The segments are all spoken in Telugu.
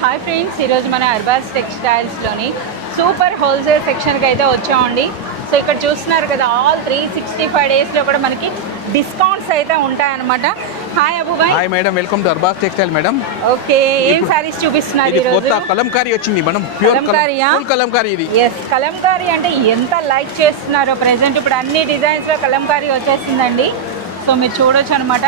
హాయ్ ఫ్రెండ్స్, ఈరోజు మన అర్బాస్ టెక్స్టైల్స్లోని సూపర్ హోల్సేల్ సెక్షన్కి అయితే వచ్చామండి. సో ఇక్కడ చూస్తున్నారు కదా, ఆల్ 365 డేస్లో కూడా మనకి డిస్కౌంట్స్ అయితే ఉంటాయన్నమాట. Hi Abubhai. Hi madam, welcome to Arbaz textile madam. Okay, ఏం సారీస్ చూపిస్తున్నారు ఈరోజు? కొత్త కలంకారీ వచ్చింది మేడం, ప్యూర్ కలంకారీయా? ఫుల్ కలంకారీ ఇది. ఎస్, కలంకారీ అంటే ఎంత లైక్ చేస్తున్నారో. ప్రెసెంట్ ఇప్పుడు అన్ని డిజైన్స్లో కలంకారీ వచ్చేసిందండి. సో మీరు చూడొచ్చు అనమాట.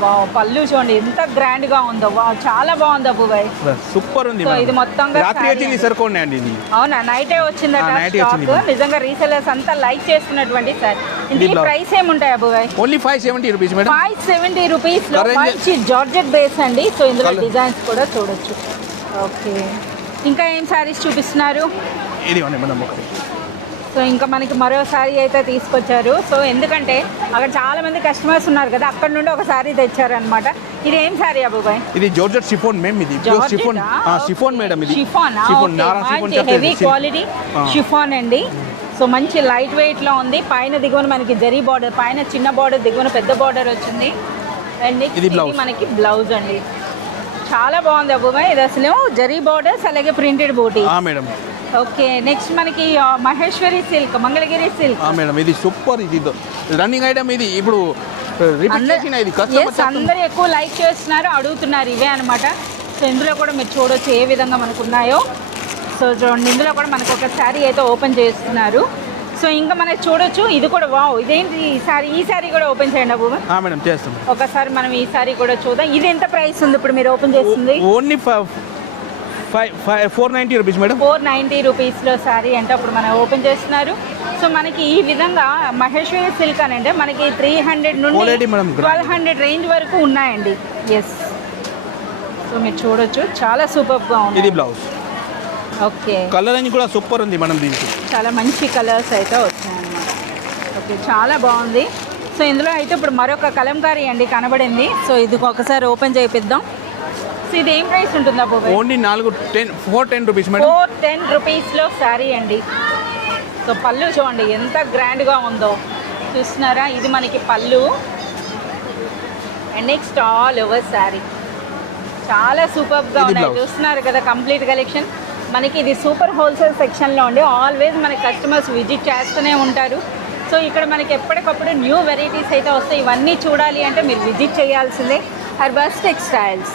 వావ్, పళ్ళు చూడండి ఎంత గ్రాండ్ గా ఉందో. వావ్, చాలా బాగుంది అబ్బుబాయ్, సూపర్ ఉంది. సో ఇది మొత్తంగా రాత్రి వచ్చింది సరుకోండి అండి ఇది. అవునా, నైటే వచ్చిందట స్టాక్. నిజంగా రీసెలర్స్ అంతా లైక్ చేస్తున్నటువంటి సార్. ఇంటి ప్రైస్ ఏముంటాయి Abbubhai? Only 570 rupees madam. 570 rupees లో మంచి జార్జెట్ బేస్ అండి. సో ఇందులో డిజైన్స్ కూడా చూడొచ్చు. ఓకే, ఇంకా ఏం సారీస్ చూపిస్తున్నారు? ఇది మేడం ఒకటి. సో ఇంకా మనకి మరో సారీ అయితే తీసుకొచ్చారు. సో ఎందుకంటే అక్కడ చాలా మంది కస్టమర్స్ ఉన్నారు కదా, అక్కడ నుండి ఒక సారీ తెచ్చారనమాట. ఇది ఏం సారీ అబ్బుబాయ్? ఇది జార్జెట్ షిఫాన్ మేడం. ఇది షిఫాన్ షిఫాన్ మేడం. ఇది షిఫాన్, హెవీ క్వాలిటీ షిఫాన్ అండి. సో మంచి లైట్ వెయిట్ లో ఉంది. పైన దిగువన మనకి జరీ బార్డర్, పైన చిన్న బార్డర్, దిగువన పెద్ద బార్డర్ వచ్చింది. అండ్ ఇది మనకి బ్లౌజ్ అండి. చాలా బాగుంది అబ్బుబాయ్. ఇది అసలు జరీ బార్డర్స్, అలాగే ప్రింటెడ్ బూటీ మేడం. ఓకే, నెక్స్ట్ మనకి Maheshwari silk, Mangalagiri silk madam. ఇది సూపర్, ఇది రన్నింగ్ ఐటమ్. ఇది ఇప్పుడు అందరూ ఎక్కువ లైక్ చేస్తున్నారు, అడుగుతున్నారు ఇవే అనమాట. సో ఇందులో కూడా మీరు చూడొచ్చు ఏ విధంగా మనకు ఉన్నాయో. సో చూడండి, ఇందులో కూడా మనకు ఒక శారీ అయితే ఓపెన్ చేస్తున్నారు. సో ఇంకా మనకి చూడొచ్చు, ఇది కూడా వావ్, ఇదేంటి ఈ సారీ కూడా ఓపెన్ చేయండి అబ్బు. మేడం చేస్తాం. ఒకసారి మనం ఈ సారీ కూడా చూద్దాం. ఇది ఎంత ప్రైస్ ఉంది ఇప్పుడు మీరు ఓపెన్ చేస్తుంది? Only 490 rupees madam. 490 రూపీస్లో శారీ అంటే అప్పుడు మనం ఓపెన్ చేస్తున్నారు. సో మనకి ఈ విధంగా మహేశ్వరి సిల్క్ అని అంటే మనకి 300 నుండి 1200 రేంజ్ వరకు ఉన్నాయండి. ఎస్, సో మీరు చూడొచ్చు, చాలా సూపర్గా ఉంది. ఇది బ్లౌజ్. ఓకే, కలర్ అని కూడా సూపర్ ఉంది మనం. దీనికి చాలా మంచి కలర్స్ అయితే వచ్చాయన్నమాట. ఓకే, చాలా బాగుంది. సో ఇందులో అయితే ఇప్పుడు మరొక కలంకారీ అండి కనబడింది. సో ఇది ఒకసారి ఓపెన్ చేయిద్దాం. సో ఇది ఏం ప్రైస్ ఉంటుంది అబ్బో? Only 410 rupees madam. 410 రూపీస్లో శారీ అండి. సో పళ్ళు చూడండి ఎంత గ్రాండ్గా ఉందో, చూస్తున్నారా? ఇది మనకి పళ్ళు. And next all over sari చాలా సూపర్గా ఉన్నాయి. చూస్తున్నారు కదా కంప్లీట్ కలెక్షన్. మనకి ఇది సూపర్ హోల్సేల్ సెక్షన్లో ఉండి ఆల్వేస్ మన కస్టమర్స్ విజిట్ చేస్తూనే ఉంటారు. సో ఇక్కడ మనకి ఎప్పటికప్పుడు న్యూ వెరైటీస్ అయితే వస్తాయి. ఇవన్నీ చూడాలి అంటే మీరు విజిట్ చేయాల్సిందే అర్బాస్ టెక్స్టైల్స్.